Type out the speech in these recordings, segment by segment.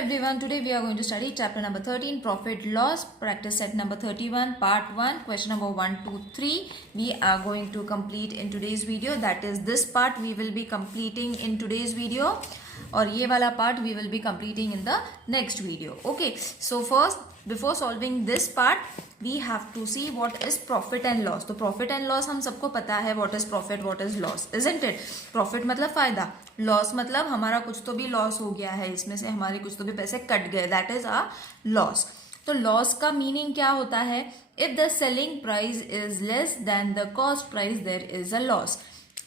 everyone, today we are going to study chapter number 13, profit loss, practice set number 31, part 1, question number 1 to 3. We are going to complete in today's video, that is this part we will be completing in today's video और ये वाला part we will be completing in the next video. Okay, so first before solving this part we have to see what is profit and loss. तो profit and loss हम सबको पता है what is profit, what is loss, isn't it? Profit मतलब फायदा, loss मतलब हमारा कुछ तो भी loss हो गया है, इसमें से हमारे कुछ तो भी पैसे कट गए, that is a loss. तो loss का meaning क्या होता है? If the selling price is less than the cost price there is a loss.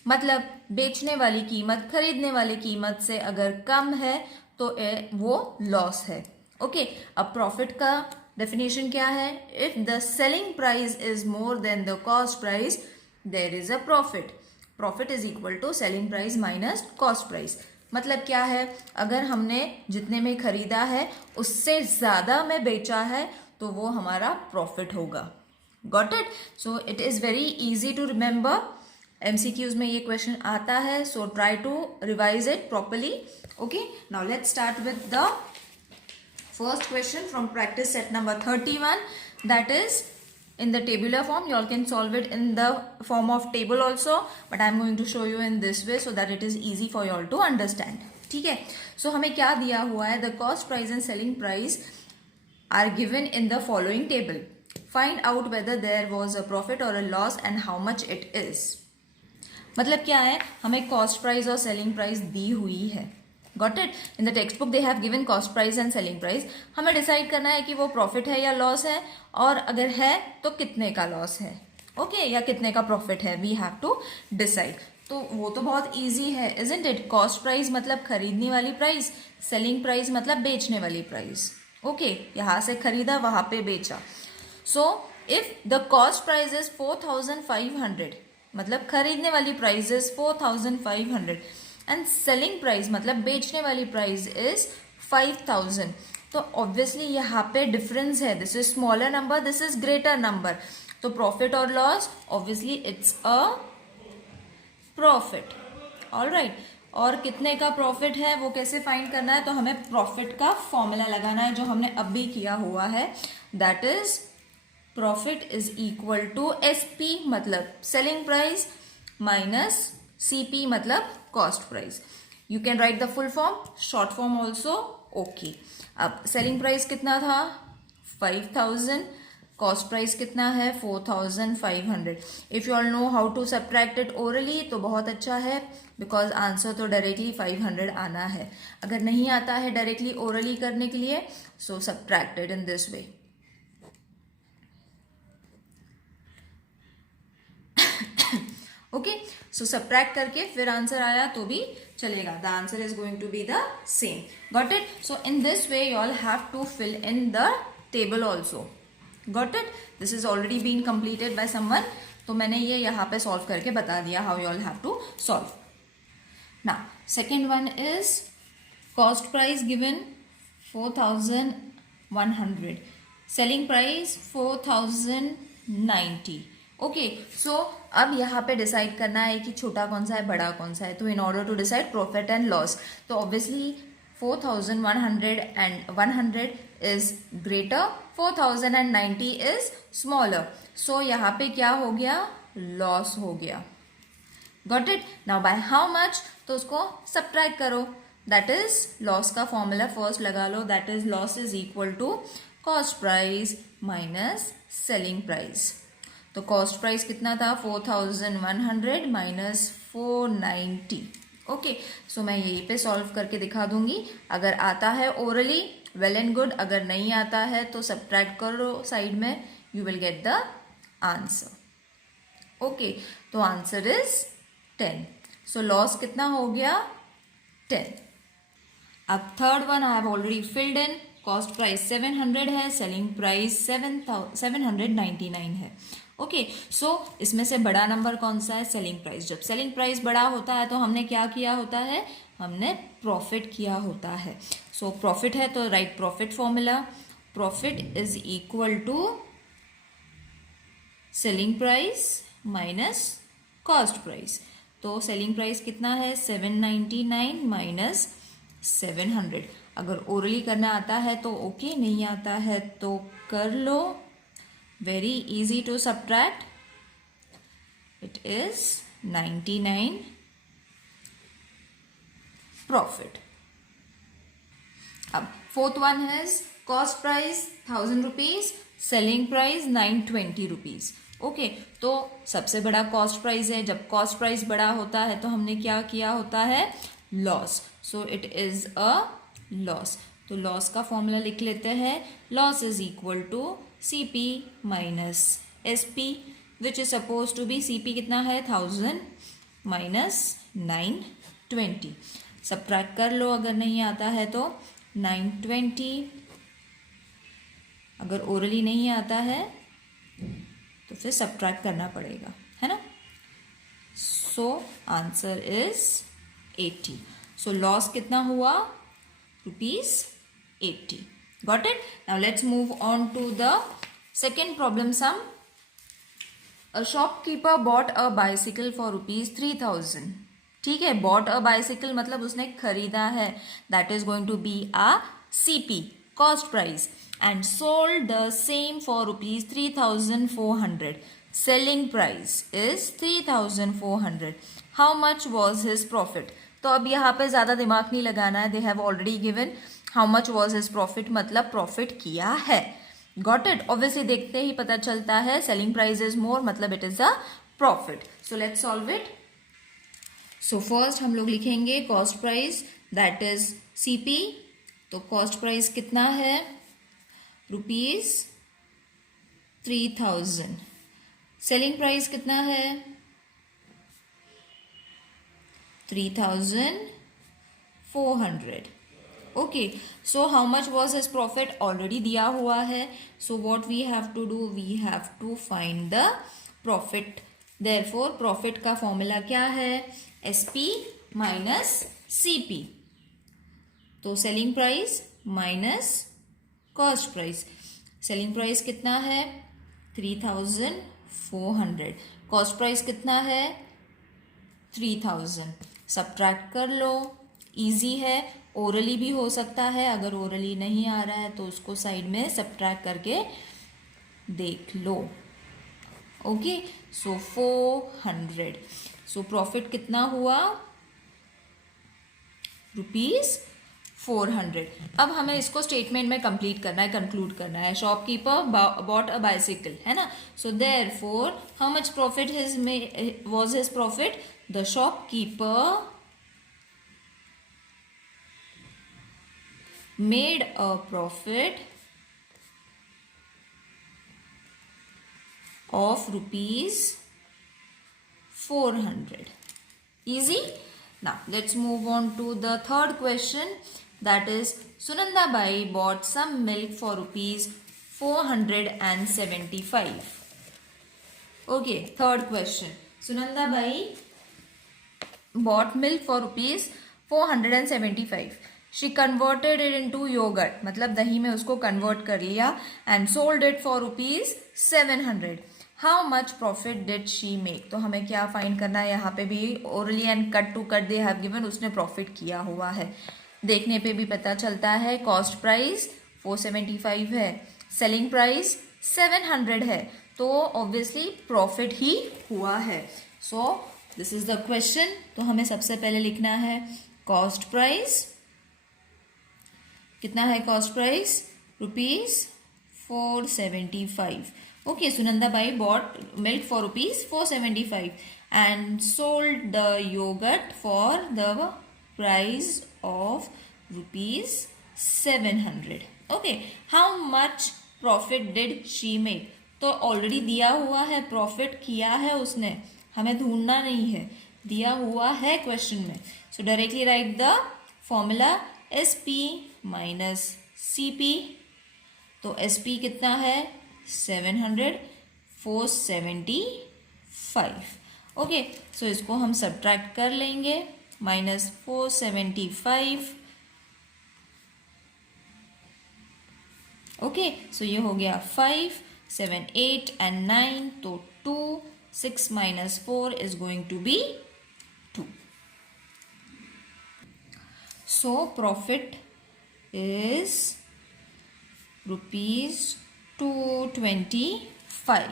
मतलब बेचने वाली कीमत खरीदने वाली कीमत से अगर कम है तो वो लॉस है. ओके, अब प्रॉफिट का डेफिनेशन क्या है? If the selling price is more than the cost price there is a profit. Profit is equal to selling price minus cost price. मतलब क्या है? अगर हमने जितने में खरीदा है उससे ज्यादा में बेचा है तो वो हमारा प्रॉफिट होगा. Got it? So it is very easy to remember. MCQs में ये क्वेश्चन आता है, so try to revise it properly. Okay, now let's start with the first question from practice set number 31. That is in the tabular form. You all can solve it in the form of table also, but I am going to show you in this way so that it is easy for you all to understand. ठीक है, so हमें क्या दिया हुआ है? The cost price and selling price are given in the following table. Find out whether there was a profit or a loss and how much it is. मतलब क्या है? हमें कॉस्ट प्राइस और सेलिंग प्राइस दी हुई है. Got it? In the text book they have given cost price and selling price. हमें decide करना है कि वो प्रॉफिट है या लॉस है, और अगर है तो कितने का लॉस है. ओके, या कितने का प्रॉफिट है, वी हैव टू डिसाइड. तो वो तो बहुत ईजी है, इजंट इट? कॉस्ट प्राइस मतलब खरीदने वाली प्राइस, सेलिंग प्राइस मतलब बेचने वाली प्राइस. ओके, यहाँ से खरीदा वहां पे बेचा. So if the cost price is 4500, मतलब खरीदने वाली price is 4500 and selling price मतलब बेचने वाली प्राइस इज 5000. तो ऑब्वियसली यहाँ पे डिफरेंस है. This is smaller number, this is greater number. तो प्रॉफिट और loss obviously it's a profit. Alright, और कितने का प्रॉफिट है वो कैसे फाइंड करना है? तो हमें प्रॉफिट का फॉर्मूला लगाना है जो हमने अब भी किया हुआ है. That is profit is equal to SP मतलब सेलिंग प्राइस माइनस CP मतलब cost price. You can write the full form, short form also. Okay, अब सेलिंग प्राइस कितना था? 5000. कॉस्ट प्राइस कितना है? 4500. If you all know how to subtract it orally तो बहुत अच्छा है, बिकॉज आंसर तो डायरेक्टली 500 आना है. अगर नहीं आता है डायरेक्टली ओरली करने के लिए, so subtract it in this way. Okay, so subtract करके फिर आंसर आया तो भी चलेगा. The answer is going to be the same. Got it? So in this way you all have to fill in the table also. Got it? This is already been completed by someone. तो मैंने ये यहाँ पे solve करके बता दिया how you all have to solve. Now second one is cost price given 4100, selling price 4090. Okay, so अब यहाँ पे डिसाइड करना है कि छोटा कौन सा है बड़ा कौन सा है. तो in order to decide profit and loss, तो obviously 4100 is greater, 4090 is smaller. So यहाँ पे क्या हो गया? लॉस हो गया. Got it? Now by how much? तो उसको सब्ट्रैक्ट करो. दैट इज लॉस का फॉर्मूला फर्स्ट लगा लो. That is loss is equal to cost price minus selling price. तो कॉस्ट प्राइस कितना था? 4100 माइनस 490. ओके, सो मैं यहीं पे सॉल्व करके दिखा दूंगी. अगर आता है ओरली वेल एंड गुड, अगर नहीं आता है तो सब्ट्रैक्ट करो साइड में, you will get the answer. Okay, तो आंसर इज 10. सो लॉस कितना हो गया? 10. अब third one I have already filled in. Cost price 700 है, सेलिंग प्राइस 799 है. ओके, सो इसमें से बड़ा नंबर कौन सा है? Selling price. जब सेलिंग प्राइस बड़ा होता है तो हमने क्या किया होता है? हमने प्रॉफिट किया होता है. सो प्रॉफिट है तो write profit formula. Profit is equal to selling price minus cost price. तो सेलिंग प्राइस कितना है? 799 माइनस 700. अगर ओरली करना आता है तो ओके, नहीं आता है तो कर लो. Very easy to subtract. It is 99 profit. अब फोर्थ वन है cost price 1000 rupees, selling price 920 rupees. Okay, तो सबसे बड़ा कॉस्ट प्राइस है. जब कॉस्ट प्राइस बड़ा होता है तो हमने क्या किया होता है, loss. So it is a loss. तो लॉस का फॉर्मूला लिख लेते हैं. Loss is equal to CP minus SP, which is suppose to be CP कितना है 1000 माइनस 920. सब्ट्रैक्ट कर लो अगर नहीं आता है तो. 920, अगर ओरली नहीं आता है तो फिर सब्ट्रैक्ट करना पड़ेगा, है ना. So answer is 80. So loss कितना हुआ, ₹80. Got it. Now let's move on to the second problem sum. A shopkeeper bought a bicycle for ₹3000. ठीक है, बॉट अ बाइसिकल मतलब उसने खरीदा है. That is going to be a CP, cost price, and sold the same for ₹3,400. Selling price is 3,400. How much was his profit? तो अब यहाँ पे ज़्यादा दिमाग नहीं लगाना है. They have already given how much was his profit, मतलब प्रॉफिट किया है. Got it? Obviously देखते ही पता चलता है selling price is more, मतलब it is a profit. So let's solve it. So first हम लोग लिखेंगे cost price, that is CP. तो cost price कितना है, ₹3000. सेलिंग प्राइस कितना है, 3,400. Okay, so how much was his profit, already दिया हुआ है. So what we have to do, we have to find the profit. Therefore profit का formula क्या है, SP माइनस CP. तो selling price minus cost price. Selling price कितना है 3,400. Cost price कितना है 3,000. सब्ट्रैक्ट कर लो, इजी है. ओरली भी हो सकता है, अगर ओरली नहीं आ रहा है तो उसको साइड में सब्ट्रैक्ट करके देख लो. ओके, सो 400. सो प्रॉफिट कितना हुआ, ₹400. अब हमें इसको स्टेटमेंट में कंप्लीट करना है, कंक्लूड करना है. शॉपकीपर बॉट अ बाइसिकल, है ना. So therefore how much profit was his profit, the shopkeeper made a profit of ₹400. Easy. Now let's move on to the third question, that is Sunanda Bai bought some milk for ₹475. Okay, third question. Sunanda Bai bought milk for ₹475. She converted it into yogurt, मतलब दही में उसको convert कर लिया, and sold it for ₹700. How much profit did she make? तो हमें क्या find करना है, यहाँ पे भी orally and cut to cut they have given, उसने प्रॉफिट किया हुआ है. देखने पे भी पता चलता है कॉस्ट प्राइस 475 है, सेलिंग प्राइस 700 है, तो ऑब्वियसली प्रॉफिट ही हुआ है. So this is the question. तो हमें सबसे पहले लिखना है कॉस्ट प्राइस. कितना है cost price, ₹475. Okay, Sunanda Bai bought milk for ₹475 and sold the yogurt for the price of ₹700. Okay, how much profit did she make? तो ऑलरेडी दिया हुआ है, प्रॉफिट किया है उसने, हमें ढूंढना नहीं है, दिया हुआ है क्वेश्चन में. सो directly right the formula SP minus CP. तो SP कितना है 700, 475. ओके, सो इसको हम सब्ट्रैक्ट कर लेंगे. माइनस 475. ओके, सो ये हो गया 5, 7, 8 and 9. तो 2, 6 minus 4 is going to be 2. So profit is ₹225.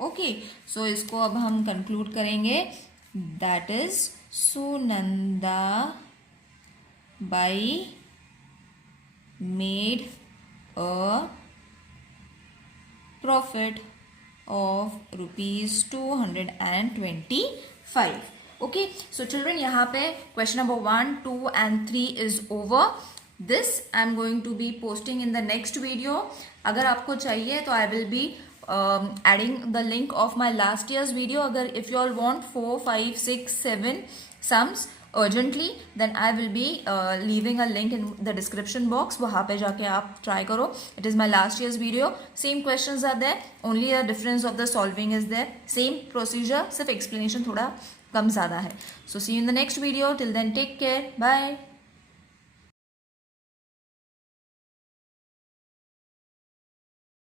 Okay, so इसको अब हम कंक्लूड करेंगे. That is Sunanda Bai made a profit of ₹225. Okay, so children यहाँ पे question number 1, 2 and 3 is over. This I am going to be posting in the next video. अगर आपको चाहिए तो I will be adding the link of my last years video. अगर if you all want 4, 5, 6, 7 sums urgently, then I will be leaving a link in the description box. वहाँ पे जाके आप try करो. It is my last year's video. Same questions are there. Only the difference of the solving is there. Same procedure. सिर्फ explanation थोड़ा कम ज़्यादा है. So see you in the next video. Till then, take care. Bye.